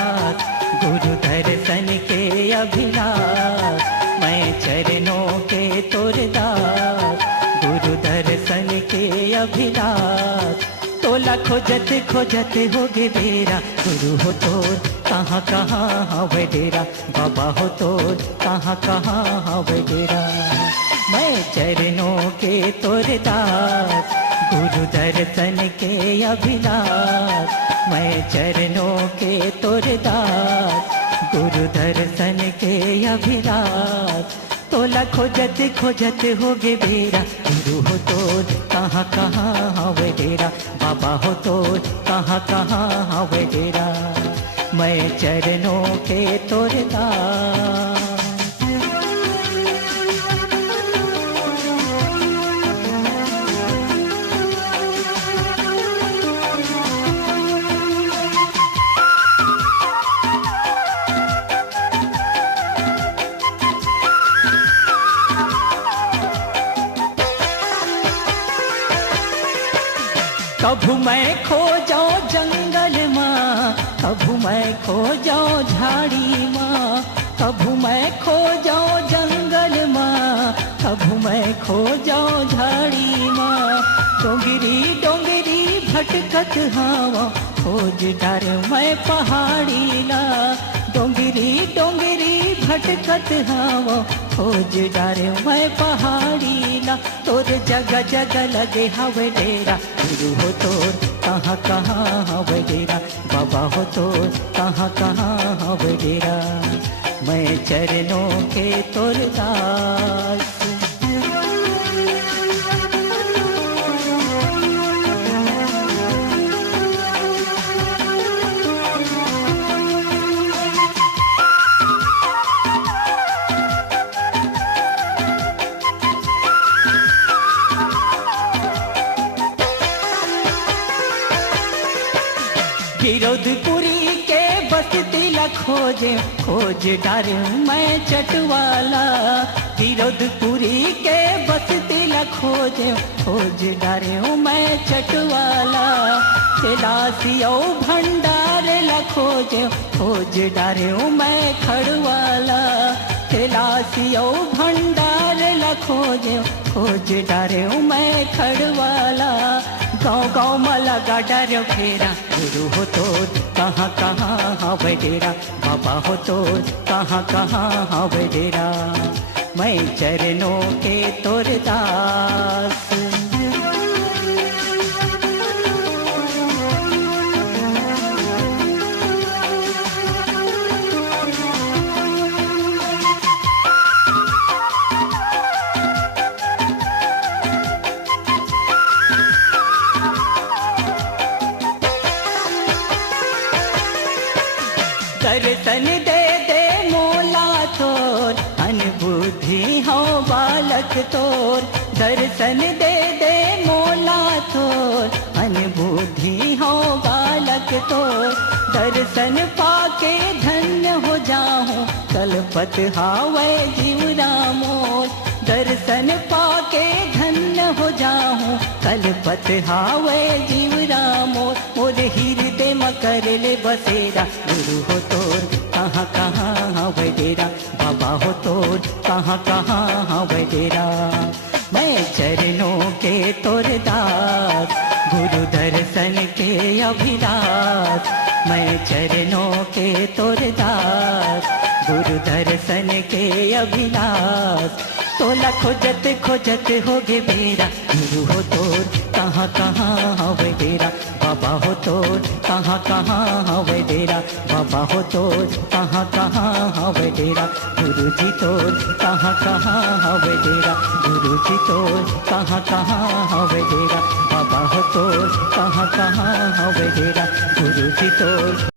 अभिलाष, गुरु दर्शन के अभिलाष, मैं चरणों के तोर दास, गुरु दर्शन के अभिलाष। तोला खोजत खोजत होगे बेरा, गुरु हो तोर कहाँ कहाँ हवे डेरा, बाबा हो तोर कहाँ कहाँ हवे डेरा। मैं चरणों के तोर दास, गुरु दर्शन के अभिलाष, मैं चरणों के तोर दास, गुरु दर्शन के अभिलाष। तोला खोजत खोजत होगे बेरा, गुरु हो तोर कहाँ कहाँ हवे डेरा, बाबा हो तोर कहाँ कहाँ हवे डेरा। मैं चरणों के तोर दास। कभू मैं खो जाऊं जंगल माँ, कभू मैं खो जाऊं झाड़ी माँ, कभू मैं खो जाऊं जंगल माँ, कभू मैं खो जाऊं झाड़ी माँ। डोंगरी डोंगरी भटकत हवा, खोज डार मैं पहाड़ी ला, डोंगरी डोंगरी भटकत हवा, खोज डार मैं पहाड़ी ला। तोर जगह जगह लगे हवे डेरा, गुरु हो तोर कहाँ कहाँ हवे डेरा, बाबा हो तोर कहाँ कहाँ हवे डेरा। मैं चरणों के तोर दास। विरोधपुरी के बस्ती ला खोजे, खोज डार मैं चटवाला, विरोधपुरी के बस्ती ला खोजे, खोज डार मैं चटवाला। कैलासियो भंडार ला खोजे, खोज डार मैं खड़वाला, कैलासियो भंडार ला खोजे, खोज डार मैं खड़वाला। गाँव गाँव में लगा डर फेरा, गुरु हो तोर कहाँ कहाँ हवे डेरा, बाबा हो तोर कहाँ कहाँ हवे डेरा। मैं चरणों के तोर दास। दर्शन दे दे मोला तोर, अनबुद्धि हो बालक तोर, दर्शन दे दे मोला तोर, अनबुद्धि हो बालक तोर। दर्शन पाके धन्य हो जाऊं, कलपत हावे जीवरा मोर, दर्शन पाके धन्य हो जाऊं, कलपत हावे जीवरा मोर। मोर हृदय में कर ले बसेरा, गुरु हो तोर कहाँ कहाँ हवे डेरा, बाबा हो तोर कहाँ कहाँ हवे डेरा। मैं चरणों के तोर दास, गुरु दर्शन के अभिलाष, मैं चरणों के तोर दास, गुरु दर्शन के अभिलाष। तोला खोजत खोजत होगे बेरा, गुरु हो तोर कहाँ कहाँ हवे डेरा, बाबा हो तोर कहाँ कहाँ हवे डेरा, बाबा हो तोर कहाँ कहाँ हवे डेरा। गुरु जी तोर कहाँ कहाँ हवे डेरा, गुरु जी तोर कहाँ कहाँ हवे डेरा, बाबा हो तोर कहाँ कहाँ हवे डेरा, गुरु जी तोर